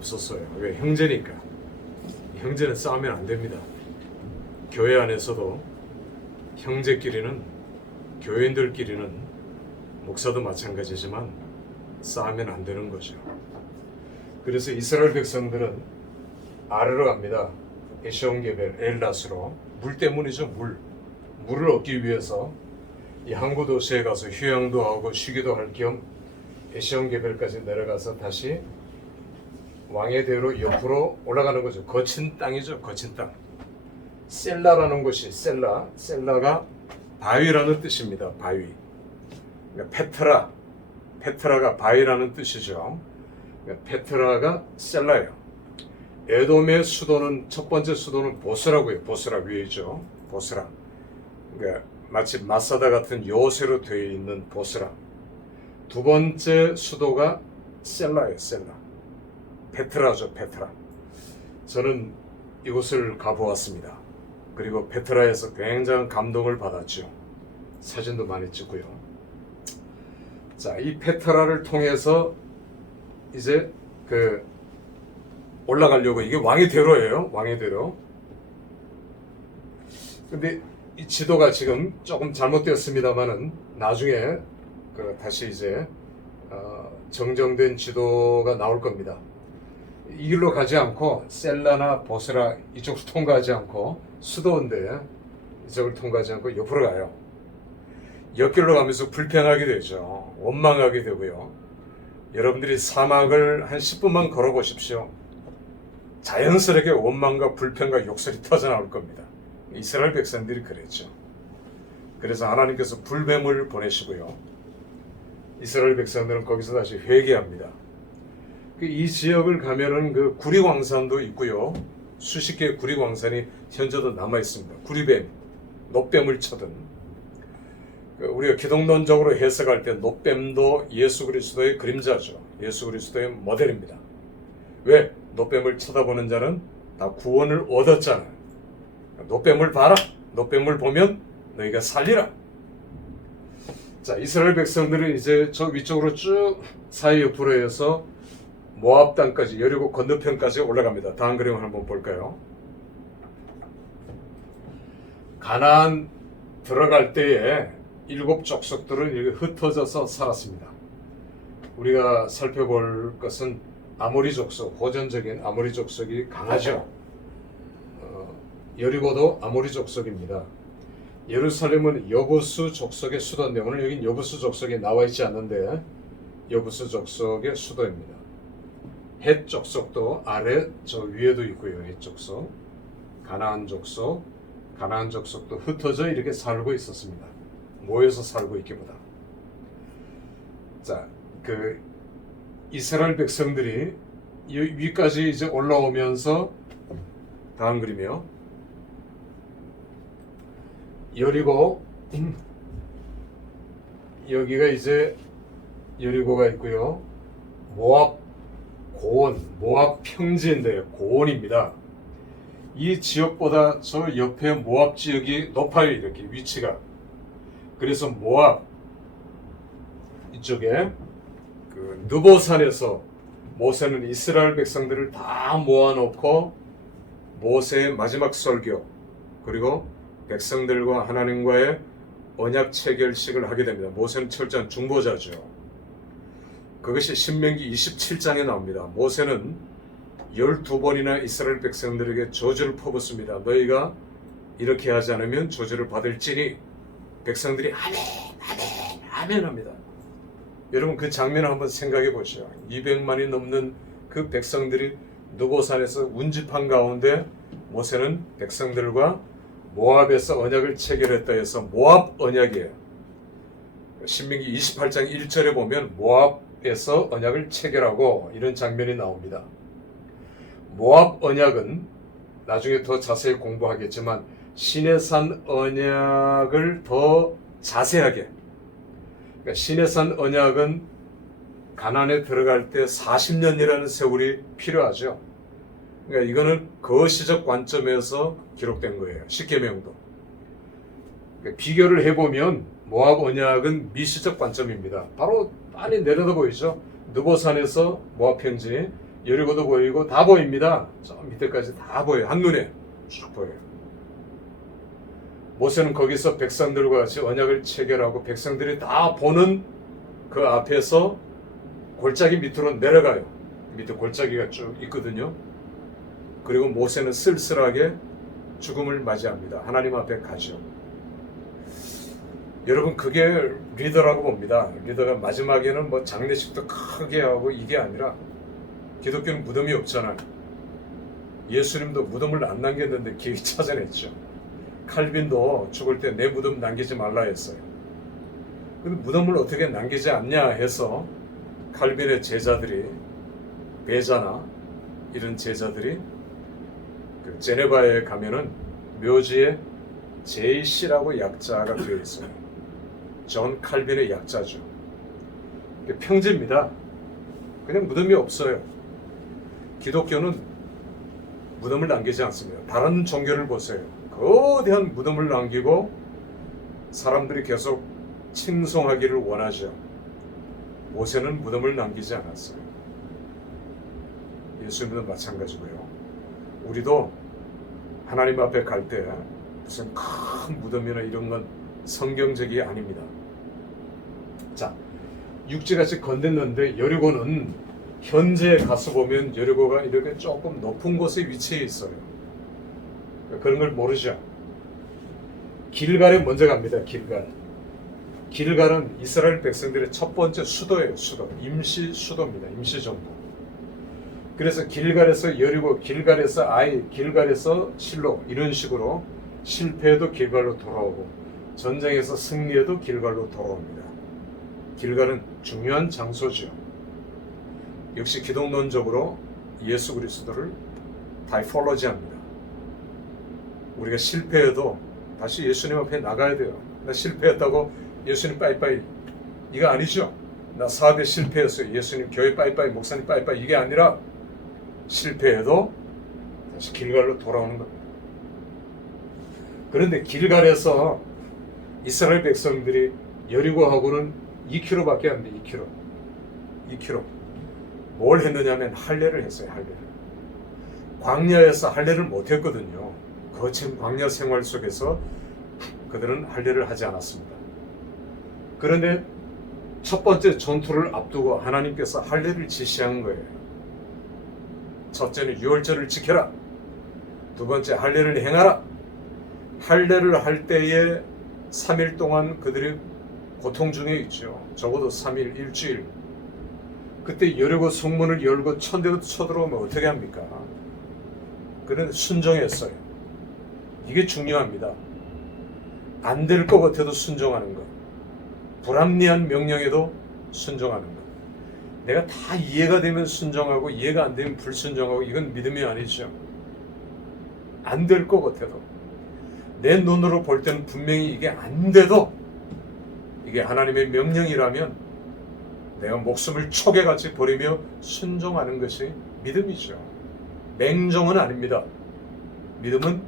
없었어요. 왜? 형제니까. 형제는 싸우면 안 됩니다. 교회 안에서도 형제끼리는, 교인들끼리는, 목사도 마찬가지지만 싸우면 안 되는 거죠. 그래서 이스라엘 백성들은 아래로 갑니다. 에시온게벨, 엘라스로. 물 때문이죠. 물을 얻기 위해서 이 항구 도시에 가서 휴양도 하고 쉬기도 할 겸 에시온게벨까지 내려가서 다시 왕의 대로 옆으로 올라가는 거죠. 거친 땅이죠. 거친 땅. 셀라라는 곳이, 셀라가 바위라는 뜻입니다. 바위. 그러니까 페트라가 바위라는 뜻이죠. 그러니까 페트라가 셀라예요. 에돔의 수도는, 첫 번째 수도는 보스라고요. 보스라 위에죠. 보스라. 그러니까 마치 마사다 같은 요새로 되어 있는 보스라. 두 번째 수도가 셀라예요. 셀라. 페트라죠. 페트라. 저는 이곳을 가보았습니다. 그리고 페트라에서 굉장한 감동을 받았죠. 사진도 많이 찍고요. 자, 이 페트라를 통해서 이제 올라가려고, 이게 왕의 대로예요. 왕의 대로. 근데 이 지도가 지금 조금 잘못되었습니다만은 나중에 다시 이제 정정된 지도가 나올 겁니다. 이 길로 가지 않고 셀라나 보스라 이쪽을 통과하지 않고, 수도인데 이쪽을 통과하지 않고 옆으로 가요. 옆길로 가면서 불평하게 되죠. 원망하게 되고요. 여러분들이 사막을 한 10분만 걸어보십시오. 자연스럽게 원망과 불평과 욕설이 터져나올 겁니다. 이스라엘 백성들이 그랬죠. 그래서 하나님께서 불뱀을 보내시고요. 이스라엘 백성들은 거기서 다시 회개합니다. 이 지역을 가면은 그 구리광산도 있고요. 수십 개의 구리광산이 현재도 남아 있습니다. 구리뱀, 놋뱀을 쳐든. 우리가 기독론적으로 해석할 때 놋뱀도 예수 그리스도의 그림자죠. 예수 그리스도의 모델입니다. 왜? 놋뱀을 쳐다보는 자는 다 구원을 얻었잖아요. 놋뱀을 봐라. 놋뱀을 보면 너희가 살리라. 자, 이스라엘 백성들은 이제 저 위쪽으로 쭉 사해 옆으로 해서 모압 땅까지, 여리고 건너편까지 올라갑니다. 다음 그림을 한번 볼까요? 가나안 들어갈 때에 7 족속들은 이렇게 흩어져서 살았습니다. 우리가 살펴볼 것은 아모리 족속, 호전적인 아모리 족속이 강하죠. 여리고도 아모리 족속입니다. 예루살렘은 여부수 족속의 수도인데, 오늘 여긴 여부수 족속에 나와 있지 않는데 여부수 족속의 수도입니다. 헷 족속도 아래 저 위에도 있고요. 헷 족속, 가나안 족속도 흩어져 이렇게 살고 있었습니다. 모여서 살고 있기보다. 자, 이스라엘 백성들이 위까지 이제 올라오면서, 다음 그림이요. 여리고, 여기가 이제 여리고가 있고요. 모압 고온, 모압 평지인데요. 고온입니다. 이 지역보다 저 옆에 모압 지역이 높아요. 이렇게 위치가. 그래서 모압 이쪽에 느보산에서 모세는 이스라엘 백성들을 다 모아놓고 모세의 마지막 설교, 그리고 백성들과 하나님과의 언약 체결식을 하게 됩니다. 모세는 철저한 중보자죠. 그것이 신명기 27장에 나옵니다. 모세는 12번이나 이스라엘 백성들에게 저주를 퍼붓습니다. 너희가 이렇게 하지 않으면 저주를 받을지니, 백성들이 아멘 합니다. 여러분 그 장면을 한번 생각해 보시죠. 200만이 넘는 그 백성들이 느보산에서 운집한 가운데 모세는 백성들과 모압에서 언약을 체결했다 해서 모압 언약이에요. 신명기 28장 1절에 보면 모압에서 언약을 체결하고 이런 장면이 나옵니다. 모압 언약은 나중에 더 자세히 공부하겠지만 시내산 언약을 더 자세하게, 그러니까 시내산 언약은 가나안에 들어갈 때 40년이라는 세월이 필요하죠. 그러니까 이거는 거시적 관점에서 기록된 거예요. 십계명도. 그러니까 비교를 해보면 모압 언약은 미시적 관점입니다. 바로 많이 내려다 보이죠. 느보산에서 모압 평지, 여리고도 보이고 다 보입니다. 저 밑에까지 다 보여요. 한눈에 쭉 보여요. 모세는 거기서 백성들과 같이 언약을 체결하고 백성들이 다 보는 그 앞에서 골짜기 밑으로 내려가요. 밑에 골짜기가 쭉 있거든요. 그리고 모세는 쓸쓸하게 죽음을 맞이합니다. 하나님 앞에 가죠. 여러분, 그게 리더라고 봅니다. 리더가 마지막에는 뭐 장례식도 크게 하고 이게 아니라, 기독교는 무덤이 없잖아요. 예수님도 무덤을 안 남겼는데 기회 찾아냈죠. 칼빈도 죽을 때 내 무덤 남기지 말라 했어요. 근데 무덤을 어떻게 남기지 않냐 해서 칼빈의 제자들이, 베자나 이런 제자들이 그 제네바에 가면은 묘지에 JC라고 약자가 되어 있어요. 존 칼빈의 약자죠. 평지입니다. 그냥 무덤이 없어요. 기독교는 무덤을 남기지 않습니다. 다른 종교를 보세요. 거대한 무덤을 남기고 사람들이 계속 칭송하기를 원하죠. 모세는 무덤을 남기지 않았어요. 예수님도 마찬가지고요. 우리도 하나님 앞에 갈 때 무슨 큰 무덤이나 이런 건 성경적이 아닙니다. 자, 육지같이 건넸는데 여리고는 현재 가서 보면 여리고가 이렇게 조금 높은 곳에 위치해 있어요. 그런 걸 모르죠. 길갈에 먼저 갑니다. 길갈은 이스라엘 백성들의 첫 번째 수도예요. 임시 수도입니다. 임시 정부. 그래서 길갈에서 여리고, 길갈에서 아이, 길갈에서 실로, 이런 식으로 실패해도 길갈로 돌아오고 전쟁에서 승리해도 길갈로 돌아옵니다. 길갈은 중요한 장소죠. 역시 기독론적으로 예수 그리스도를 다이폴로지합니다. 우리가 실패해도 다시 예수님 앞에 나가야 돼요. 나 실패했다고 예수님 빠이빠이, 이거 아니죠. 나 사업에 실패했어요. 예수님 교회 빠이빠이, 목사님 빠이빠이, 이게 아니라 실패해도 다시 길갈로 돌아오는 겁니다. 그런데 길갈에서 이스라엘 백성들이 여리고하고는 2km밖에 안 돼. 2km. 뭘 했느냐면 할례를 했어요. 할례를. 광야에서 할례를 못했거든요. 거친 광야 생활 속에서 그들은 할례를 하지 않았습니다. 그런데 첫 번째 전투를 앞두고 하나님께서 할례를 지시한 거예요. 첫째는 유월절을 지켜라. 두 번째, 할례를 행하라. 할례를 할 때에 3일 동안 그들이 고통 중에 있죠. 적어도 3일, 일주일. 그때 여리고 성문을 열고 천대도 쳐들어오면 어떻게 합니까? 그런데 순종했어요. 이게 중요합니다. 안 될 것 같아도 순종하는 것. 불합리한 명령에도 순종하는 것. 내가 다 이해가 되면 순종하고 이해가 안 되면 불순종하고, 이건 믿음이 아니죠. 안 될 것 같아도, 내 눈으로 볼 때는 분명히 이게 안 돼도 이게 하나님의 명령이라면 내가 목숨을 초계같이 버리며 순종하는 것이 믿음이죠. 맹종은 아닙니다. 믿음은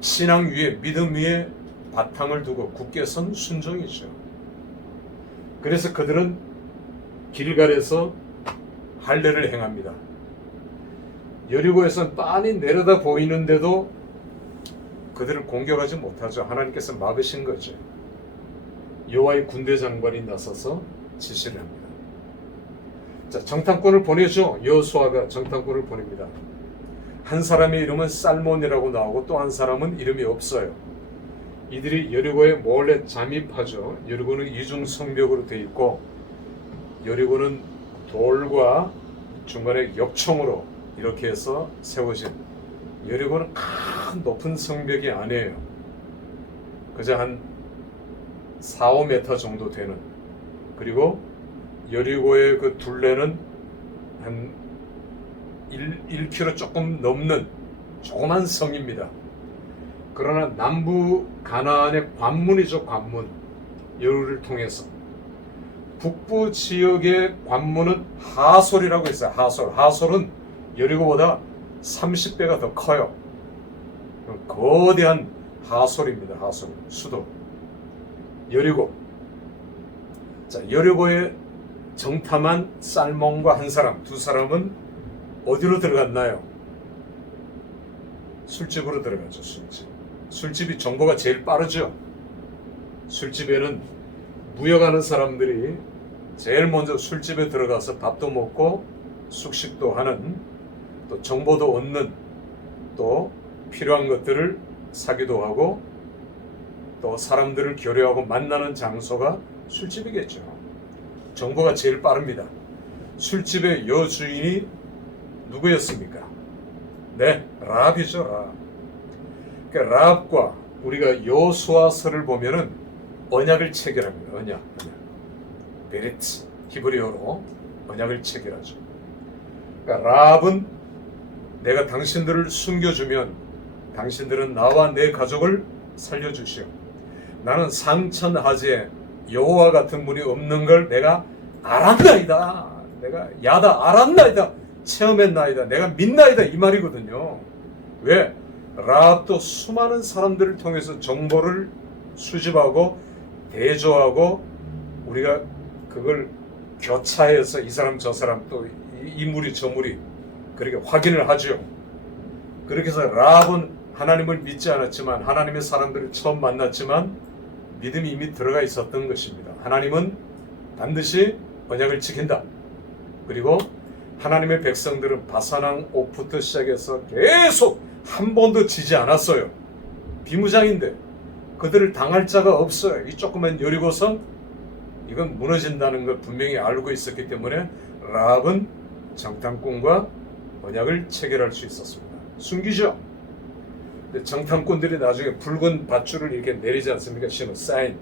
신앙 위에, 믿음 위에 바탕을 두고 굳게 선 순종이죠. 그래서 그들은 길갈에서 할례를 행합니다. 여리고에선 빤히 내려다 보이는데도 그들을 공격하지 못하죠. 하나님께서 막으신 거죠. 여호와의 군대 장관이 나서서 지시를 합니다. 자, 정탐꾼을 보내죠. 여호수아가 정탐꾼을 보냅니다. 한 사람의 이름은 살몬이라고 나오고 또 한 사람은 이름이 없어요. 이들이 여리고에 몰래 잠입하죠. 여리고는 이중 성벽으로 되어 있고, 여리고는 돌과 중간에 역청으로 이렇게 해서 세워진, 여리고는 큰 높은 성벽이 아니에요. 그저 한 4, 5m 정도 되는, 그리고 여리고의 그 둘레는 한 1km 조금 넘는 조그만 성입니다. 그러나 남부 가나안의 관문이죠. 관문. 여리고를 통해서. 북부 지역의 관문은 하솔이라고 있어요. 하솔은 여리고보다 30배가 더 커요. 거대한 하솔입니다. 하솔, 수도. 여리고. 자, 여리고에 정탐한 살몬과 한 사람, 두 사람은 어디로 들어갔나요? 술집으로 들어가죠. 술집. 술집이 정보가 제일 빠르죠. 술집에는 무역하는 사람들이 제일 먼저 술집에 들어가서 밥도 먹고 숙식도 하는, 또 정보도 얻는, 또 필요한 것들을 사기도 하고 또 사람들을 교류하고 만나는 장소가 술집이겠죠. 정보가 제일 빠릅니다. 술집의 여주인이 누구였습니까? 네, 라합이죠. 라합. 그러니까 라합과 우리가 여호수아서를 보면은 언약을 체결합니다. 언약. 베리트, 히브리어로 언약을 체결하죠. 그러니까 라합은 내가 당신들을 숨겨주면 당신들은 나와 내 가족을 살려주시오. 나는 상천하지에 여호와 같은 분이 없는 걸 내가 알았나이다. 내가 야다 알았나이다. 체험했나이다. 내가 믿나이다. 이 말이거든요. 왜? 라합도 수많은 사람들을 통해서 정보를 수집하고 대조하고 우리가 그걸 교차해서 이 사람 저 사람 또 이 무리 저 무리 그렇게 확인을 하죠. 그렇게 해서 라합은 하나님을 믿지 않았지만 하나님의 사람들을 처음 만났지만 믿음이 이미 들어가 있었던 것입니다. 하나님은 반드시 언약을 지킨다. 그리고 하나님의 백성들은 바사랑 옥부터 시작해서 계속 한 번도 지지 않았어요. 비무장인데 그들을 당할 자가 없어요. 이 조그만 여리고성 이건 무너진다는 걸 분명히 알고 있었기 때문에 라합은 정탐꾼과 언약을 체결할 수 있었습니다. 숨기죠. 근데 정탐꾼들이 나중에 붉은 밧줄을 이렇게 내리지 않습니까? 신호, 사인.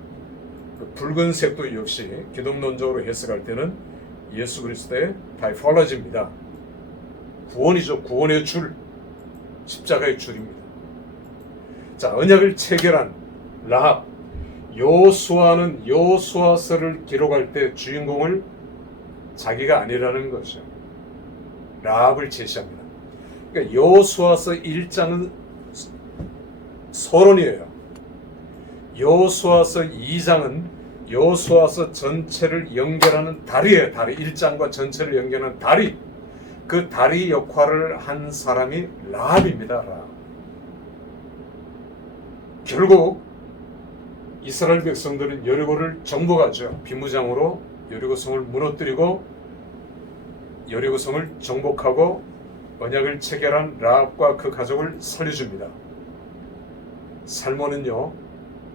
그 붉은색도 역시 기독론적으로 해석할 때는 예수 그리스도의 타이폴로지입니다. 구원이죠. 구원의 줄, 십자가의 줄입니다. 자, 언약을 체결한 라합. 여호수아는 여호수아서를 기록할 때 주인공을 자기가 아니라는 거죠. 라합을 제시합니다. 그러니까 여호수아서 1장은 서론이에요. 여호수아서 2장은 여호수아서 전체를 연결하는 다리예요. 다리. 1장과 전체를 연결하는 다리. 그 다리 역할을 한 사람이 라합입니다. 라합. 결국 이스라엘 백성들은 여리고를 정복하죠. 비무장으로 여리고성을 무너뜨리고 여리고성을 정복하고 언약을 체결한 라합과 그 가족을 살려줍니다. 살몬은요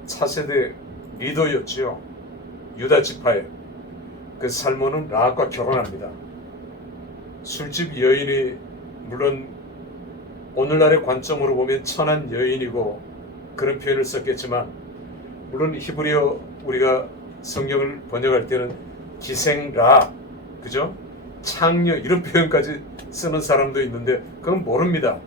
차세대 리더였지요. 유다 지파의 그 살몬은 라합과 결혼합니다. 술집 여인이 물론 오늘날의 관점으로 보면 천한 여인이고 그런 표현을 썼겠지만 물론 히브리어 우리가 성경을 번역할 때는 기생 라합, 그죠? 창녀 이런 표현까지 쓰는 사람도 있는데 그건 모릅니다.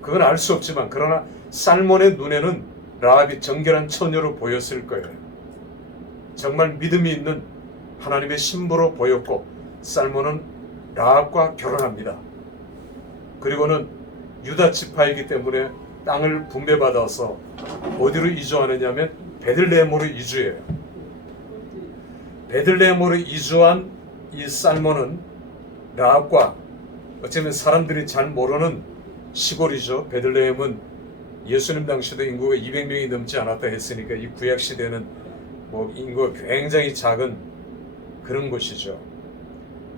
그건 알 수 없지만 그러나 살몬의 눈에는 라합이 정결한 처녀로 보였을 거예요. 정말 믿음이 있는 하나님의 신부로 보였고 살몬은 라합과 결혼합니다. 그리고는 유다 지파이기 때문에 땅을 분배받아서 어디로 이주하느냐면 베들레헴으로 이주해요. 베들레헴으로 이주한 이 살몬은 라합과 어쩌면 사람들이 잘 모르는 시골이죠. 베들레헴은 예수님 당시도 인구가 200명이 넘지 않았다 했으니까 이 구약 시대는 뭐 인구가 굉장히 작은 그런 곳이죠.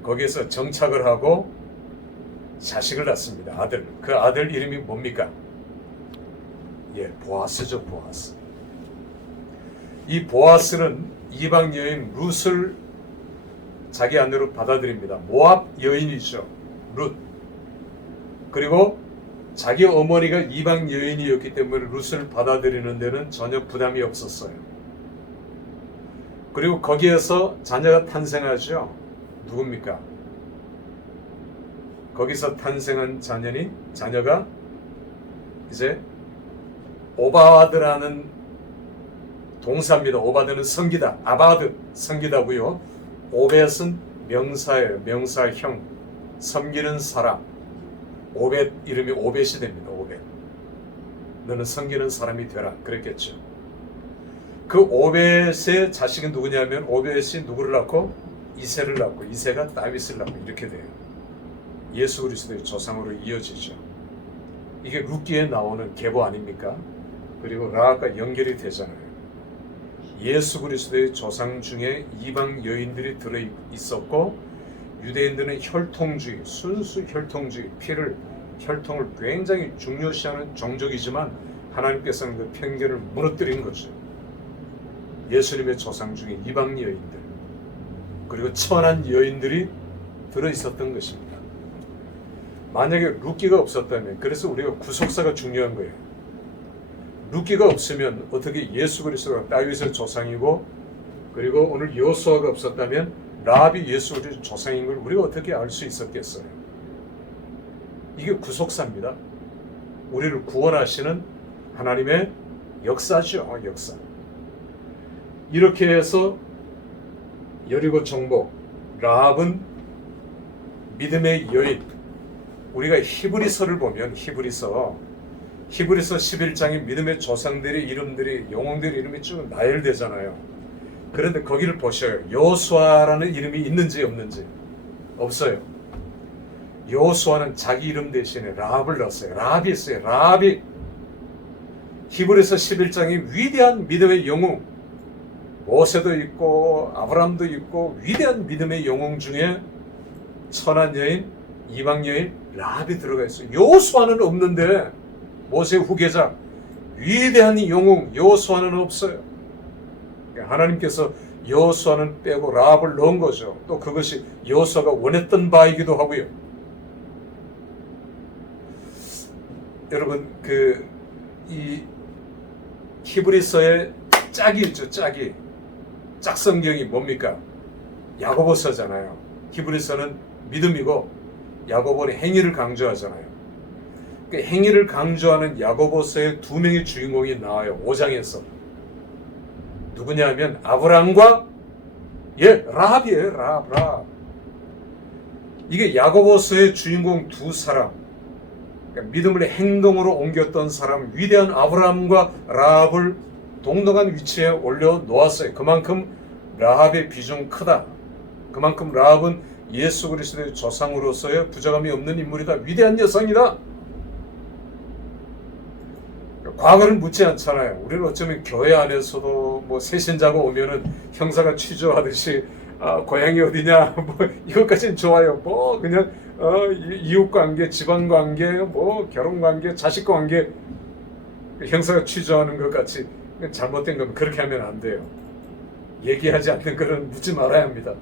거기에서 정착을 하고 자식을 낳습니다. 아들. 그 아들 이름이 뭡니까? 예, 보아스죠. 보아스. 이 보아스는 이방 여인 룻을 자기 아내로 받아들입니다. 모압 여인이죠. 룻. 그리고 자기 어머니가 이방 여인이었기 때문에 룻을 받아들이는 데는 전혀 부담이 없었어요. 그리고 거기에서 자녀가 탄생하죠. 누굽니까? 거기서 탄생한 자녀가 이제 오바드라는 동사입니다. 오바드는 성기다. 아바드 성기다고요. 오벳은 명사예요. 명사형. 섬기는 사람. 오벳 이름이 오벳이 됩니다. 오벳. 너는 섬기는 사람이 되라. 그랬겠죠. 그 오벳의 자식은 누구냐면 오벳이 누구를 낳고 이새를 낳고 이새가 다윗을 낳고 이렇게 돼요. 예수 그리스도의 조상으로 이어지죠. 이게 룻기에 나오는 계보 아닙니까? 그리고 라합과 연결이 되잖아요. 예수 그리스도의 조상 중에 이방 여인들이 들어 있었고, 유대인들은 혈통주의, 순수 혈통주의, 혈통을 굉장히 중요시하는 종족이지만 하나님께서는 그 편견을 무너뜨린 거죠. 예수님의 조상 중에 이방 여인들, 그리고 천한 여인들이 들어 있었던 것입니다. 만약에 룻기가 없었다면, 그래서 우리가 구속사가 중요한 거예요. 룻기가 없으면 어떻게 예수 그리스도가 다윗의 조상이고, 그리고 오늘 여호수아가 없었다면 라합이 예수 그리스도의 조상인 걸 우리가 어떻게 알 수 있었겠어요? 이게 구속사입니다. 우리를 구원하시는 하나님의 역사죠, 역사. 이렇게 해서 여리고 정복, 라합은 믿음의 여인. 우리가 히브리서를 보면 히브리서 11장에 믿음의 조상들의 이름들이, 영웅들의 이름이 쭉 나열되잖아요. 그런데 거기를 보셔요. 여호수아라는 이름이 있는지 없는지. 없어요. 여호수아는 자기 이름 대신에 라합을 넣었어요. 라합이 있어요. 라합이 히브리서 11장에 위대한 믿음의 영웅, 모세도 있고 아브라함도 있고 위대한 믿음의 영웅 중에 천한 여인, 이방 여인 라합이 들어가 있어요. 여호수아는 없는데, 모세 후계자 위대한 영웅 여호수아는 없어요. 하나님께서 여호수아는 빼고 라합을 넣은 거죠. 또 그것이 여호수아가 원했던 바이기도 하고요. 여러분, 이 히브리서의 짝이 있죠, 짝이. 짝성경이 뭡니까? 야고보서잖아요. 히브리서는 믿음이고 야고보는 행위를 강조하잖아요. 그 행위를 강조하는 야고보서의 두 명의 주인공이 나와요. 5장에서. 누구냐면 아브람과 라합이에요. 라합. 이게 야고보서의 주인공 두 사람, 그러니까 믿음을 행동으로 옮겼던 사람, 위대한 아브람과 라합을 동등한 위치에 올려놓았어요. 그만큼 라합의 비중 크다. 그만큼 라합은 예수 그리스도의 조상으로서의 부족함이 없는 인물이다. 위대한 여성이다. 과거를 묻지 않잖아요. 우리는 어쩌면 교회 안에서도 뭐 새신자가 오면은 형사가 취조하듯이 고향이 어디냐 뭐 이것까지는 좋아요. 뭐 그냥 이웃관계, 집안관계, 뭐 결혼관계, 자식관계 형사가 취조하는 것 같이 잘못된 건 그렇게 하면 안 돼요. 얘기하지 않는 거는 묻지 말아야 합니다.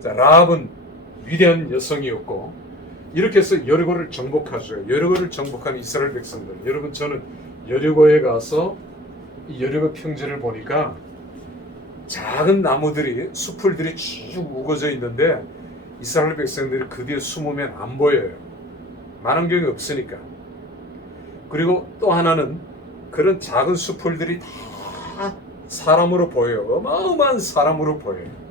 자, 라합은 위대한 여성이었고, 이렇게 해서 여리고를 정복하죠. 여리고를 정복한 이스라엘 백성들. 여러분, 저는 여리고에 가서 이 여리고 평지를 보니까 작은 나무들이, 수풀들이 쭉 우거져 있는데 이스라엘 백성들이 그 뒤에 숨으면 안 보여요. 만원경이 없으니까. 그리고 또 하나는 그런 작은 수풀들이 다 사람으로 보여요. 어마어마한 사람으로 보여요.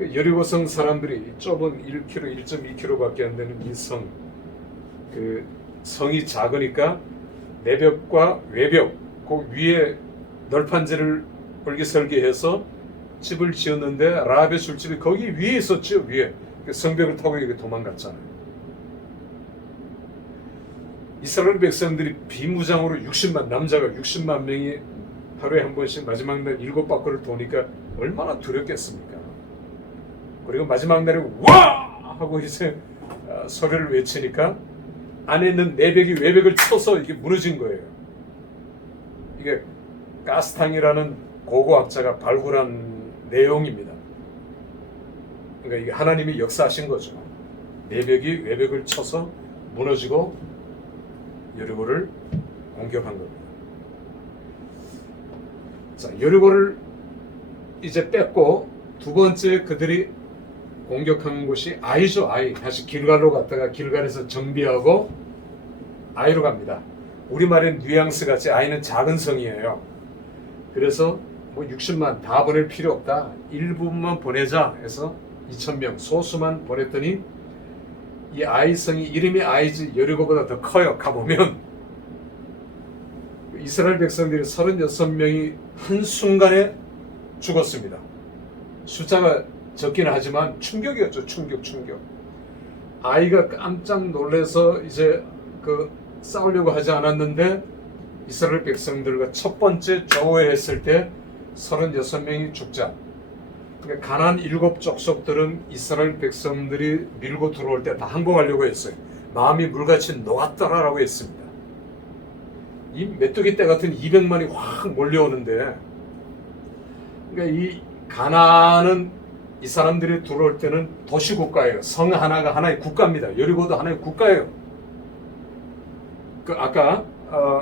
여리고성 사람들이 좁은 1km, 1.2km밖에 안 되는 이 성, 그 성이 작으니까 내벽과 외벽, 그 위에 널판지를 얼기설기해서 집을 지었는데 라합의 술집이 거기 위에 있었죠. 위에 성벽을 타고 이렇게 도망갔잖아요. 이스라엘 백성들이 비무장으로 남자가 60만 명이 하루에 한 번씩 마지막 날 7바퀴를 도니까 얼마나 두렵겠습니까? 그리고 마지막 날에 와! 하고 이제 소리를 외치니까 안에 있는 내벽이 외벽을 쳐서 이게 무너진 거예요. 이게 가스탕이라는 고고학자가 발굴한 내용입니다. 그러니까 이게 하나님이 역사하신 거죠. 내벽이 외벽을 쳐서 무너지고 여리고를 공격한 겁니다. 자, 여리고를 이제 뺐고 두 번째 그들이 공격한 곳이 아이죠. 아이. 다시 길갈로 갔다가 길갈에서 정비하고 아이로 갑니다. 우리말엔 뉘앙스 같이 아이는 작은 성이에요. 그래서 뭐 60만 다 보낼 필요 없다. 일부분만 보내자 해서 2,000명 소수만 보냈더니 이 아이 성이 이름이 아이지 여리고보다 더 커요. 가보면 이스라엘 백성들이 36명이 한순간에 죽었습니다. 숫자가 적긴 하지만 충격이었죠. 충격. 아이가 깜짝 놀라서 이제 그 싸우려고 하지 않았는데 이스라엘 백성들과 첫 번째 조회했을 때 36명이 죽자. 그러니까 가나안 7 족속들은 이스라엘 백성들이 밀고 들어올 때 다 항복하려고 했어요. 마음이 물같이 녹았더라라고 했습니다. 이 메뚜기 떼 같은 200만이 확 몰려오는데, 그러니까 이 가나안은 이 사람들이 들어올 때는 도시국가예요. 성 하나가 하나의 국가입니다. 여리고도 하나의 국가예요. 그 아까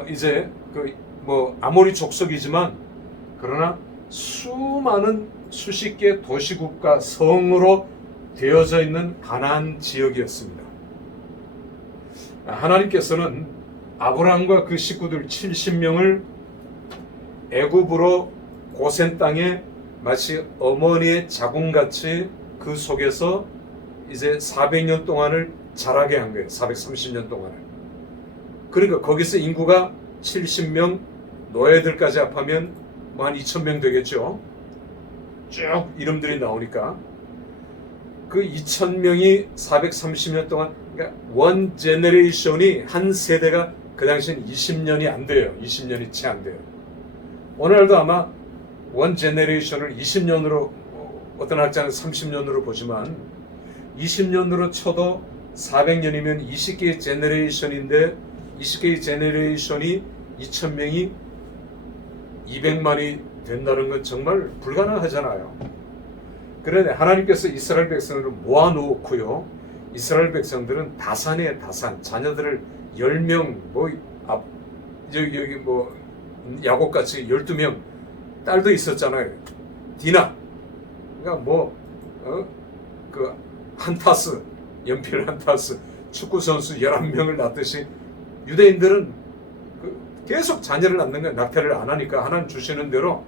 이제 그 뭐 아모리 족속이지만 그러나 수많은 수십 개 도시국가 성으로 되어져 있는 가나안 지역이었습니다. 하나님께서는 아브라함과 그 식구들 70명을 애굽으로 고센 땅에 마치 어머니의 자궁같이 그 속에서 이제 400년 동안을 자라게 한 거예요. 430년 동안을. 그러니까 거기서 인구가 70명, 노예들까지 합하면 뭐 한 2000명 되겠죠. 쭉 이름들이 나오니까 그 2000명이 430년 동안, 그러니까 원 제너레이션이 한 세대가 그 당시엔 20년이 안 돼요. 20년이 채 안 돼요. 오늘도 아마 원 제너레이션을 20년으로, 어떤 학자는 30년으로 보지만 20년으로 쳐도 400년이면 20개의 제너레이션인데 20개의 제너레이션이 2000명이 200만이 된다는 건 정말 불가능하잖아요. 그런데 하나님께서 이스라엘 백성들을 모아놓고요. 이스라엘 백성들은 다산이에요. 다산. 자녀들을 10명, 여기 뭐 야곱같이 12명, 딸도 있었잖아요. 디나. 그러니까 그 한타스, 연필 한타스, 축구선수 11명을 낳듯이 유대인들은 계속 자녀를 낳는 건 낙태를 안 하니까 하나님 주시는 대로